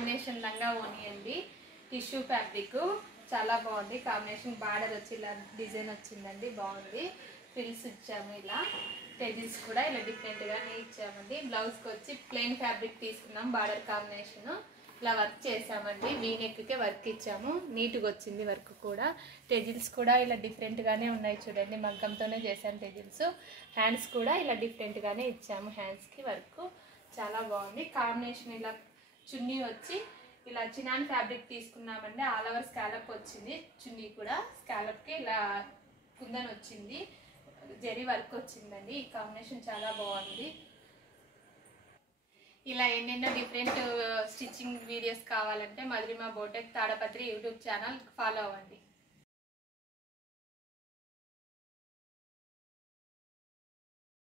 Combination లంగా ఓని అండి, టిష్యూ ఫ్యాబ్రిక్ చాలా బాగుంది కాంబినేషన్. బార్డర్ వచ్చి ఇలా డిజైన్ వచ్చిందండి, బాగుంది. ఫ్రిల్స్ ఇచ్చాము, ఇలా టెజిల్స్ కూడా ఇలా డిఫరెంట్గానే ఇచ్చామండి. బ్లౌజ్కి వచ్చి ప్లెయిన్ ఫ్యాబ్రిక్ తీసుకున్నాం, బార్డర్ కాంబినేషన్ ఇలా వర్క్ చేసామండి. వీనెక్కే వర్క్ ఇచ్చాము, నీట్గా వచ్చింది వర్క్ కూడా. టెజిల్స్ కూడా ఇలా డిఫరెంట్గానే ఉన్నాయి చూడండి, మగ్గంతోనే చేశాను టెజిల్స్. హ్యాండ్స్ కూడా ఇలా డిఫరెంట్గానే ఇచ్చాము, హ్యాండ్స్కి వర్క్ చాలా బాగుంది. కాంబినేషన్ ఇలా చున్నీ వచ్చి ఇలా చినాన్ ఫ్యాబ్రిక్ తీసుకున్నామండి, ఆల్ ఓవర్ స్కాలప్ వచ్చింది. చున్నీ కూడా స్కాలప్కి ఇలా కుందన్ వచ్చింది, జరీ వర్క్ వచ్చిందండి. ఈ కాంబినేషన్ చాలా బాగుంది. ఇలా ఎన్నెన్నో డిఫరెంట్ స్టిచ్చింగ్ వీడియోస్ కావాలంటే Madhurima boutique Tadipatri YouTube channel follow అవ్వండి.